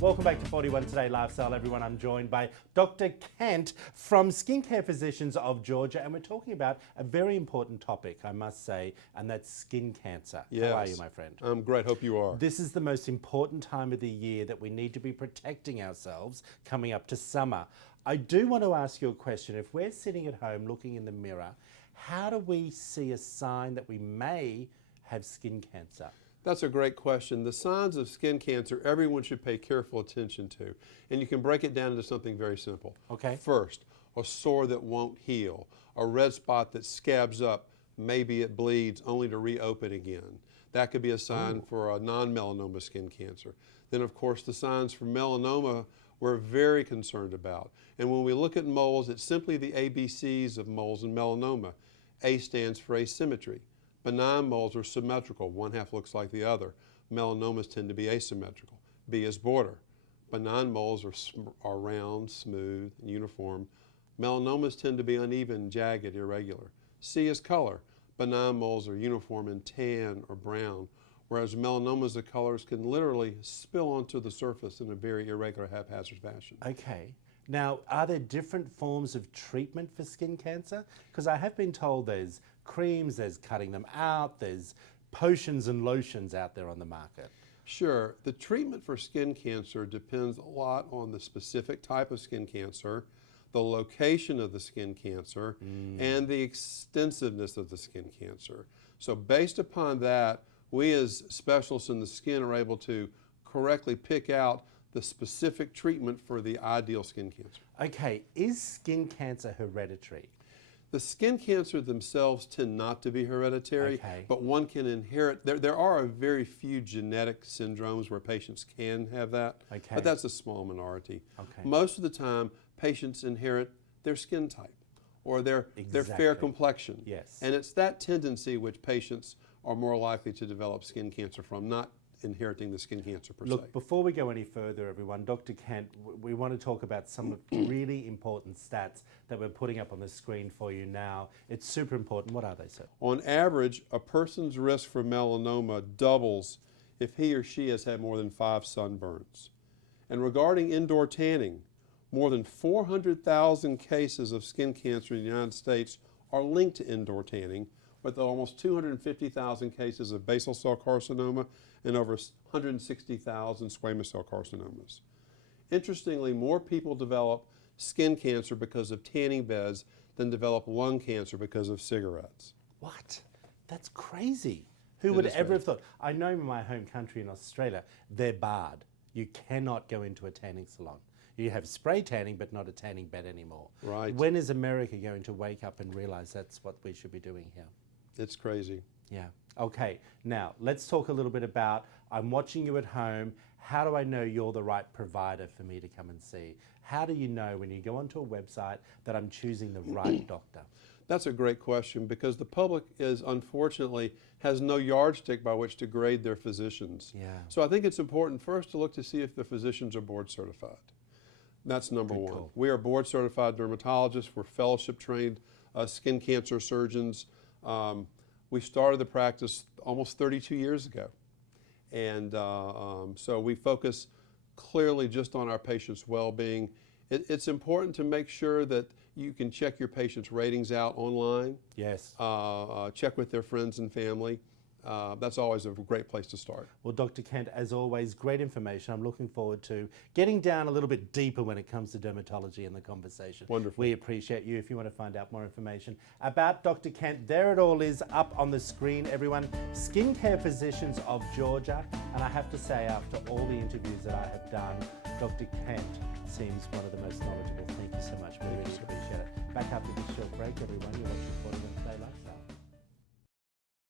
Welcome back to 41 Today Lifestyle, everyone. I'm joined by Dr. Kent from Skincare Physicians of Georgia, and we're talking about a very important topic, I must say, and that's skin cancer. Yes. How are you, my friend? I'm great, hope you are. This is the most important time of the year that we need to be protecting ourselves coming up to summer. I do want to ask you a question. If we're sitting at home looking in the mirror, how do we see a sign that we may have skin cancer? That's a great question. The signs of skin cancer, everyone should pay careful attention to. And you can break it down into something very simple. Okay. First, a sore that won't heal, a red spot that scabs up, maybe it bleeds only to reopen again. That could be a sign for a non-melanoma skin cancer. Then, of course, the signs for melanoma we're very concerned about. And when we look at moles, it's simply the ABCs of moles and melanoma. A stands for asymmetry. Benign moles are symmetrical, one half looks like the other. Melanomas tend to be asymmetrical. B is border. Benign moles are round, smooth, and uniform. Melanomas tend to be uneven, jagged, irregular. C is color. Benign moles are uniform and tan or brown, whereas melanomas, the colors can literally spill onto the surface in a very irregular, haphazard fashion. Okay. Now, are there different forms of treatment for skin cancer? Because I have been told there's creams, there's cutting them out, there's potions and lotions out there on the market. Sure. The treatment for skin cancer depends a lot on the specific type of skin cancer, the location of the skin cancer, and the extensiveness of the skin cancer. So based upon that, we as specialists in the skin are able to correctly pick out the specific treatment for the ideal skin cancer. Okay, is skin cancer hereditary? The skin cancer themselves tend not to be hereditary, Okay. but one can inherit. There are a very few genetic syndromes where patients can have that, Okay. but that's a small minority. Okay. Most of the time, patients inherit their skin type or their fair Exactly. complexion. Yes. And it's that tendency which patients are more likely to develop skin cancer from, not inheriting the skin cancer per se. Look, before we go any further, everyone, Dr. Kent, we want to talk about some really important stats that we're putting up on the screen for you now. It's super important. What are they, sir? On average, a person's risk for melanoma doubles if he or she has had more than 5 sunburns. And regarding indoor tanning, more than 400,000 cases of skin cancer in the United States are linked to indoor tanning, with almost 250,000 cases of basal cell carcinoma and over 160,000 squamous cell carcinomas. Interestingly, more people develop skin cancer because of tanning beds than develop lung cancer because of cigarettes. What? That's crazy. Who would ever have thought? I know in my home country in Australia, they're barred. You cannot go into a tanning salon. You have spray tanning, but not a tanning bed anymore. Right. When is America going to wake up and realize that's what we should be doing here? It's crazy. Yeah. Okay. Now, let's talk a little bit about, I'm watching you at home. How do I know you're the right provider for me to come and see? How do you know when you go onto a website that I'm choosing the right doctor? That's a great question, because the public unfortunately has no yardstick by which to grade their physicians. Yeah. So I think it's important first to look to see if the physicians are board certified. That's number Good one. call. We are board certified dermatologists. We're fellowship trained skin cancer surgeons. We started the practice almost 32 years ago. And so we focus clearly just on our patients' well-being. It's important to make sure that you can check your patients' ratings out online. Yes. Check with their friends and family. That's always a great place to start. Well, Dr. Kent, as always, great information. I'm looking forward to getting down a little bit deeper when it comes to dermatology and the conversation. Wonderful. We appreciate you. If you want to find out more information about Dr. Kent, there it all is up on the screen, everyone. Skincare Physicians of Georgia. And I have to say, after all the interviews that I have done, Dr. Kent seems one of the most knowledgeable. Thank you so much. We really appreciate it. Back after this short break, everyone. You're watching 41 Today Lifestyle.